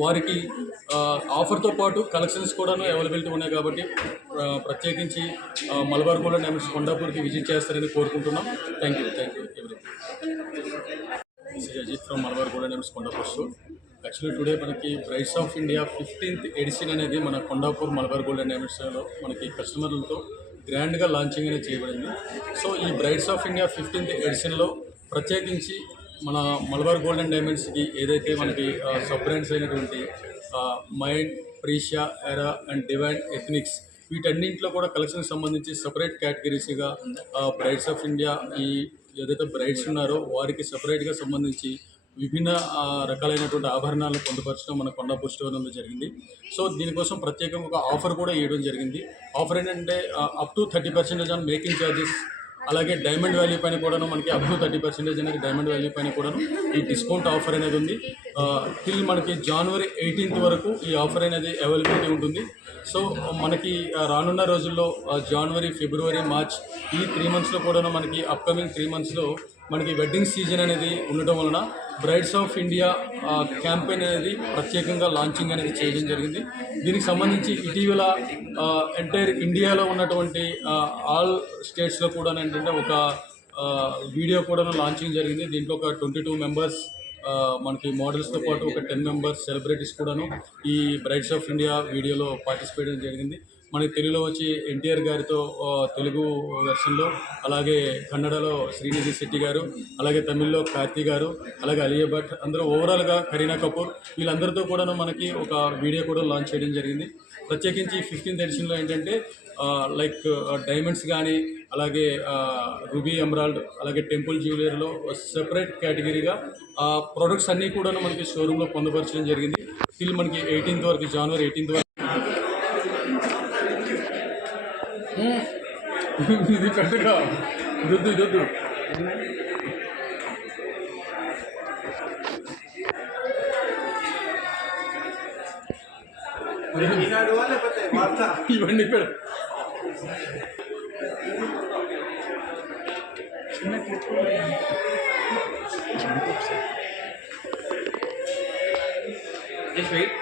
వారికి ఆఫర్తో పాటు కలెక్షన్స్ కూడాను అవైలబిలిటీ ఉన్నాయి కాబట్టి ప్రత్యేకించి మలబార్ గోల్డ్ డైమండ్స్ కొండాపూర్కి విజిట్ చేస్తారని కోరుకుంటున్నాం. థ్యాంక్ యూ థ్యాంక్ యూ ఎవరి Ajith from Malabar Gold Diamonds Kondapur store actually today మనకి Brides of India fifteenth edition అనేది మన కొండాపూర్ మలబార్ గోల్డ్ అండ్ డైమండ్స్లో మనకి కస్టమర్లతో గ్రాండ్గా లాంచింగ్ అనేది చేయబడింది. సో ఈ బ్రైట్స్ ఆఫ్ ఇండియా ఫిఫ్టీన్త్ ఎడిషన్లో ప్రత్యేకించి మన మలబార్ గోల్డ్ అండ్ డైమండ్స్కి ఏదైతే మనకి సబ్ బ్రాండ్స్ అయినటువంటి Mine Precia Era and Divine Ethnix వీటన్నింటిలో కూడా కలెక్షన్కి సంబంధించి సపరేట్ కేటగిరీస్గా బ్రైడ్స్ ఆఫ్ ఇండియా ఈ ఏదైతే బ్రైడ్స్ ఉన్నారో వారికి సపరేట్గా సంబంధించి విభిన్న రకాలైనటువంటి ఆభరణాలను పొందుపరచడం మన కొండాపూర్ స్టోర్ జరిగింది. సో దీనికోసం ప్రత్యేకంగా ఒక ఆఫర్ కూడా ఇవ్వడం జరిగింది. ఆఫర్ ఏంటంటే up to thirty percentage on making charges అలాగే డైమండ్ వాల్యూ పైన కూడాను మనకి అప్ టు థర్టీ పర్సెంటేజ్ అనేది డైమండ్ వాల్యూ పైన కూడాను ఈ డిస్కౌంట్ ఆఫర్ అనేది ఉంది. టిల్ మనకి జనవరి ఎయిటీన్త్ వరకు ఈ ఆఫర్ అనేది అవైలబిలిటీ ఉంటుంది. సో మనకి రానున్న రోజుల్లో జనవరి ఫిబ్రవరి మార్చ్ ఈ త్రీ మంత్స్లో కూడాను మనకి అప్కమింగ్ త్రీ మంత్స్లో మనకి వెడ్డింగ్ సీజన్ అనేది ఉండటం వలన బ్రైడ్స్ ఆఫ్ ఇండియా క్యాంపెయిన్ అనేది ప్రత్యేకంగా లాంచింగ్ అనేది చేయడం జరిగింది. దీనికి సంబంధించి ఇటీవల ఎంటైర్ ఇండియాలో ఉన్నటువంటి ఆల్ స్టేట్స్లో కూడా ఏంటంటే ఒక వీడియో కూడా లాంచింగ్ జరిగింది. దీంట్లో ఒక ట్వంటీ టూ మెంబర్స్ మనకి మోడల్స్తో పాటు ఒక టెన్ మెంబర్స్ సెలబ్రిటీస్ కూడాను ఈ బ్రైట్స్ ఆఫ్ ఇండియా వీడియోలో పార్టిసిపేట్ జరిగింది. మనకి తెలుగులో వచ్చి ఎన్టీఆర్ గారితో తెలుగు వెర్షన్లో అలాగే కన్నడలో శ్రీనిధి శెట్టి గారు అలాగే తమిళ్ళో కార్తీ గారు అలాగే అలియా భట్ అందరూ ఓవరాల్గా కరీనా కపూర్ వీళ్ళందరితో కూడాను మనకి ఒక వీడియో కూడా లాంచ్ చేయడం జరిగింది. ప్రత్యేకించి ఫిఫ్టీన్త్ ఎడిషన్లో ఏంటంటే లైక్ డైమండ్స్ కానీ అలాగే రుబీ ఎమరాల్డ్ అలాగే టెంపుల్ జ్యువెలరీలో సెపరేట్ కేటగిరీగా ఆ ప్రొడక్ట్స్ అన్నీ కూడా మనకి షోరూంలో పొందుపరచడం జరిగింది. స్టిల్ మనకి ఎయిటీన్త్ వరకు జనవరి ఎయిటీన్త్ వరకు. ఇది పెద్దగా. దొద్దు దొద్దు ఇవన్నీ పెడ. Just wait.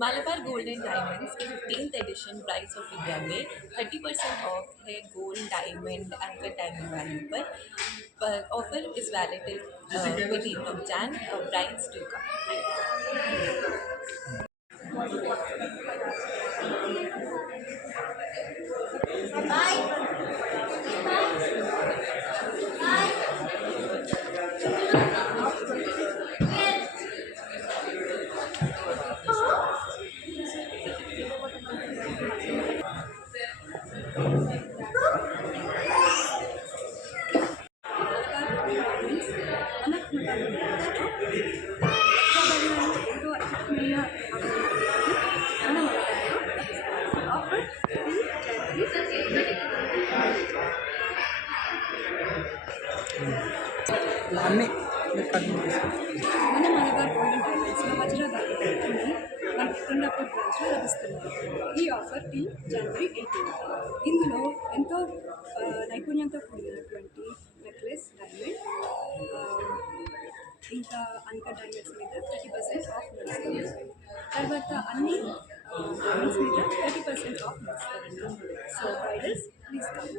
Malabar gold and Diamonds के fifteenth edition brides of India में थर्टी परसेंट ऑफ़ है gold diamond uncut diamond value पर। ऑफ़र इज़ वैलिड जैन ब्राइड्स टू का Bye. లభిస్తుంది ఈ ఆఫర్ టీ జనవరి ఎయిటీన్ ఇందులో ఎంతో నైపుణ్యంతో కూడినటువంటి నెక్లెస్ డైమండ్ ఇంకా అన్కట్ డైమండ్స్ మీద థర్టీ పర్సెంట్ ఆఫ్ నడుస్తుంది తర్వాత అన్ని డైమండ్స్ మీద థర్టీ పర్సెంట్ ఆఫ్ నడుస్తుంది సో బ్రైడల్స్ ప్లీజ్ కమ్